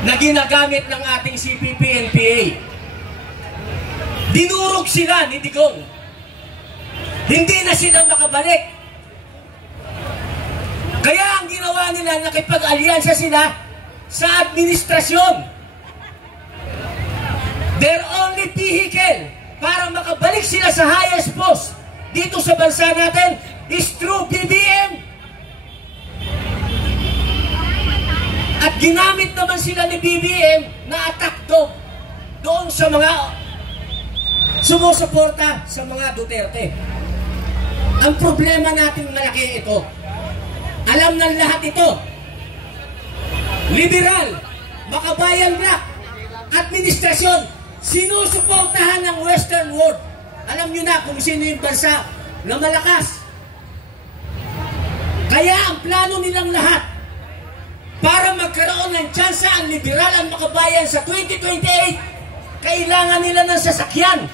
na ginagamit ng ating CPP-NPA. Dinurog sila ni Digong. Hindi na sila makabalik. Kaya ang ginawa nila, nakipag-alyansa sila sa administrasyon. Their only vehicle para makabalik sila sa highest post dito sa bansa natin is through BBM. At ginamit naman sila ni BBM na attack dog doon sa mga sumusuporta sa mga Duterte. Ang problema natin malaki ito. Alam ng lahat ito. Liberal, makabayan black, administrasyon, sinusuportahan ng Western world. Alam nyo na kung sino yung bansa na malakas. Kaya ang plano nilang lahat para magkaroon ng tsansa ang liberal, ang makabayan sa 2028, kailangan nila ng sasakyan.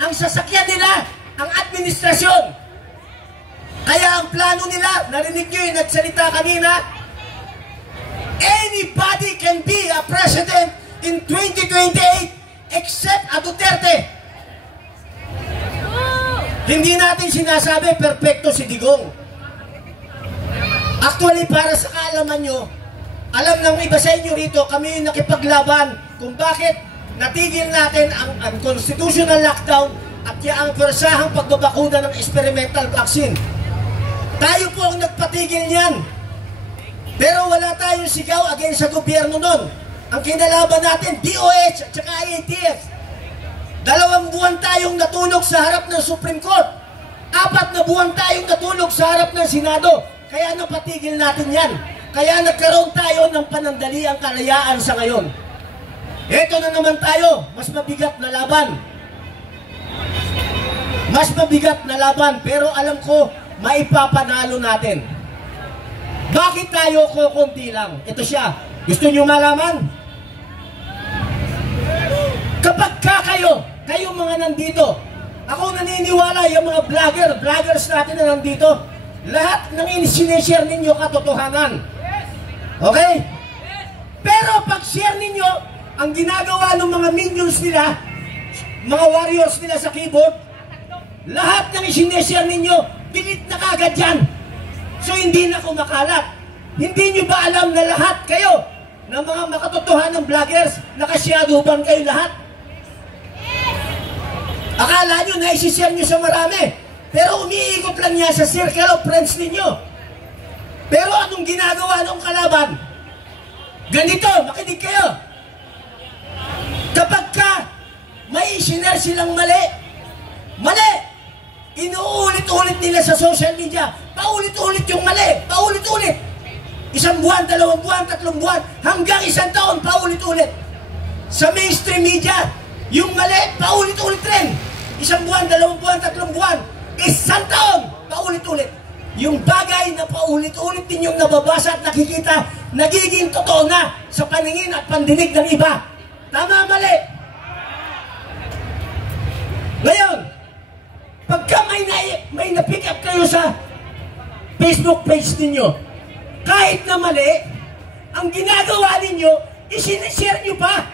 Ang sasakyan nila, ang administrasyon. Kaya ang plano nila, narinig nyo yung nagsalita kanina, anybody can be a president in 2028 except a Duterte. Hindi natin sinasabi perfecto si Digong. Actually, para sa kaalaman nyo, alam ng iba sa inyo rito, kami yung nakipaglaban kung bakit natigil natin ang unconstitutional lockdown at ang persahang pagbabakuna ng experimental vaccine. Tayo po ang nagpatigil niyan. Pero wala tayong sigaw against sa gobyerno nun. Ang kinalaban natin, DOH at saka IATF. 2 buwan tayong natulog sa harap ng Supreme Court. 4 na buwan tayong natulog sa harap ng Senado. Kaya napatigil natin yan. Kaya nagkaroon tayo ng panandaliang kalayaan sa ngayon. Ito na naman tayo, mas mabigat na laban. Mas mabigat na laban, pero alam ko, maipapanalo natin. Bakit tayo kukunti lang? Ito siya. Gusto nyo malaman? Kapag kayo mga nandito, ako naniniwala yung mga vloggers natin na nandito, lahat ng sinishare ninyo katotohanan. Okay? Pero pag share ninyo, ang ginagawa ng mga minions nila, mga warriors nila sa keyboard, lahat ng sinishare ninyo, delete na kagad yan. So hindi na kumakalat. Hindi nyo ba alam na lahat kayo ng mga makatotohanang vloggers, nakasyaduban kayo lahat? Akala nyo na isishare nyo sa marami, pero umiikot lang niya sa circle of friends ninyo. Pero anong ginagawa ng kalaban? Ganito, makinig kayo. Kapag may isinare silang mali, inuulit-ulit nila sa social media, paulit-ulit yung mali, paulit-ulit. 1 buwan, 2 buwan, 3 buwan, hanggang 1 taon, paulit-ulit. Sa mainstream media, yung mali, paulit-ulit rin. 1 buwan, 2 buwan, 3 buwan, 1 taon, paulit-ulit. Yung bagay na paulit-ulit ninyong nababasa at nakikita, nagiging totoo na sa paningin at pandinig ng iba. Tama, mali? Ngayon, pagka may na-pick up kayo sa Facebook page ninyo, kahit na mali, ang ginagawa ninyo, isinishare nyo pa.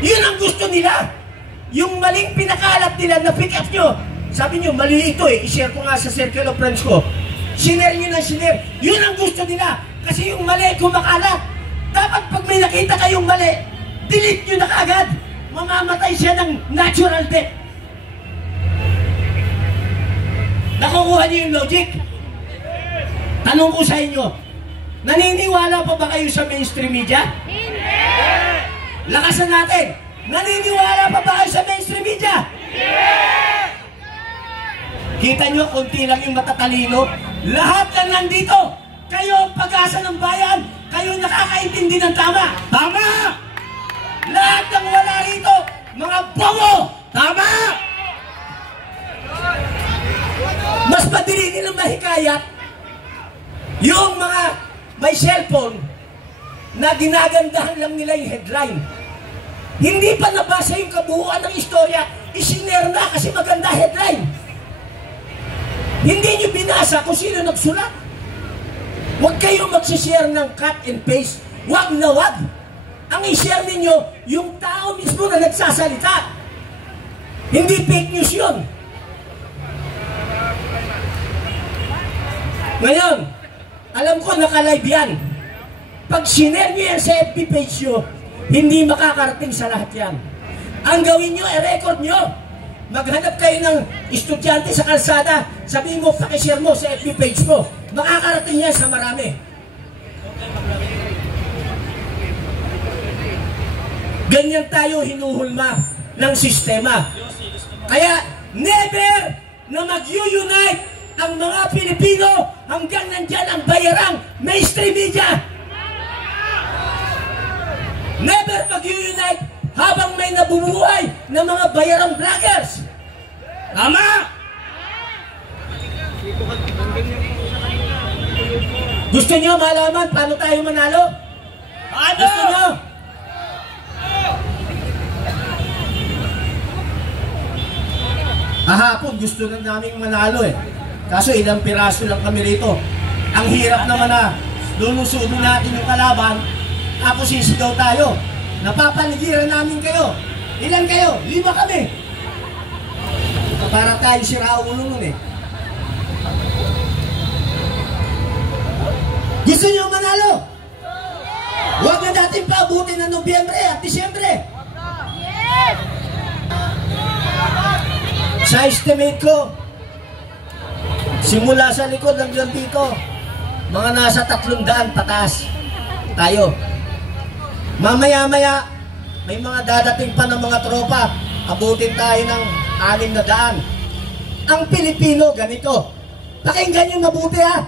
Yun ang gusto nila. Yung maling pinakalat nila, na-pick up nyo. Sabi nyo, mali ito eh, i-share ko nga sa circle of friends ko. Sinare nyo na sinare. Yun ang gusto nila. Kasi yung mali, kumakalat. Dapat pag may nakita kayong mali, delete nyo na kaagad. Mamamatay siya ng natural death. Nakukuha niyo yung logic? Tanong ko sa inyo, naniniwala pa ba kayo sa mainstream media? Hindi! Lakasan natin. Naniniwala pa ba kayo sa mainstream media? Hindi! Kita nyo, konti lang yung matatalino. Lahat lang nandito. Kayo ang pag-asa ng bayan. Kayo nakakaintindi ng tama. Tama! Lahat ng wala rito, mga bobo. Tama! Mas madali nilang mahikayat yung mga may cellphone na ginagandahan lang nila yung headline. Hindi pa nabasa yung kabuuan ng istorya, isinare na kasi maganda headline. Hindi nyo binasa kung sino nagsulat. Huwag kayong magsishare ng cut and paste wag na wag ang i-share ninyo yung tao mismo na nagsasalita. Hindi fake news yun. Ngayon, alam ko naka-live yan. Pag sinare nyo yan sa FB page nyo, hindi makakarating sa lahat yan. Ang gawin nyo, i-record nyo. Maghanap kayo ng estudyante sa kalsada, sabihin mo, pakishare mo sa FB page mo. Makakarating yan sa marami. Ganyan tayo hinuhulma ng sistema. Kaya never na mag-unite ang mga Pilipino hanggang nandyan ang bayarang mainstream media. Never mag-unite habang may nabubuhay na mga bayarang vloggers. Tama! Gusto nyo malaman paano tayo manalo? Ano? Gusto nyo? Kahapon gusto na naming manalo eh. Kaso ilang piraso lang kami rito. Ang hirap naman na lulusudo natin yung kalaban, tapos sisigaw tayo. Napapaligiran namin kayo. Ilan kayo? 5 kami. Para tayo si Raulo nun eh. Gusto nyo manalo? Huwag na natin paabutin ng Nobyembre at Disyembre. Sa estimate ko, simula sa likod hanggang dito, mga nasa 300 pataas tayo. Mamaya-maya, may mga dadating pa ng mga tropa, abutin tayo ng 600. Ang Pilipino, ganito. Pakinggan nyo mabuti ha.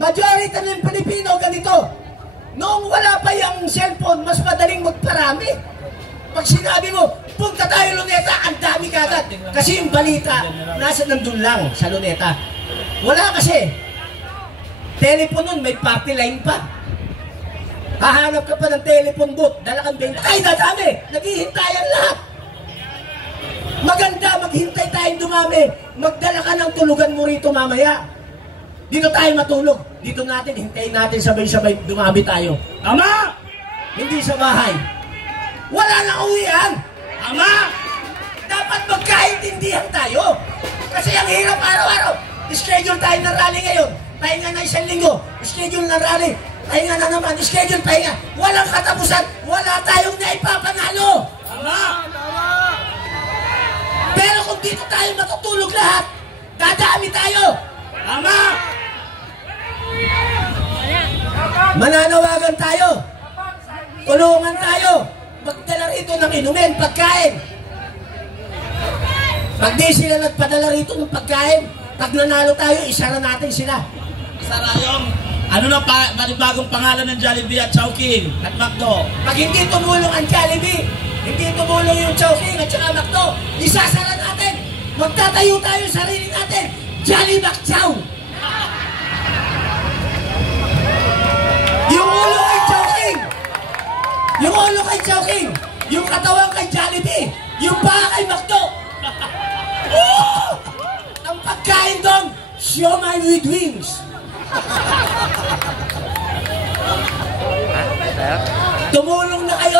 Majority ng Pilipino, ganito. Noong wala pa yung cellphone, mas madaling magparami. Pag sinabi mo, punta tayo Luneta, ang dami kagad. Kasi yung balita, nasa nandun lang sa Luneta. Wala kasi. Telephone nun, may party line pa. Hahanap ka pa ng telephone booth, dala kang 20. Ay, dadami! Naghihintayan lahat. Maganda, maghintay tayong dumami. Magdala ka ng tulugan mo rito mamaya. Dito tayo matulog. Dito natin, hintayin natin sabay-sabay dumami tayo. Ama! Hindi sa bahay. Wala nang uwian. Ama! Dapat magkaintindihan tayo. Kasi ang hirap araw-araw. Schedule tayo ng rally ngayon. Pahinga na 1 linggo. Schedule ng rally. Pahinga na naman. Schedule, pahinga. Walang katapusan. Wala tayong naipapanalo. Ama! Pero kung dito tayo matutulog lahat, dadami tayo. Ama! Mananawagan tayo. Tulungan tayo. Magdala rito ng inumin, pagkain. Pag di sila nagpadala rito ng pagkain, pag nanalo tayo, isara natin sila. Isara yung, ano na panibagong pangalan ng Jollibee at Chowking at McDo. Pag hindi tumulong ang Jollibee, hindi tumulong yung Chowking at saka McDo, isasara natin. Magtatayo tayo sa sarili natin. Jolly McChow. Yung ulo kay Chowking. Yung ulo kay Chowking. Yung katawan kay Jollibee. Yung paa kay McDo. Oh! Ang pagkain doon, siomai with wings. Tumulong na kayo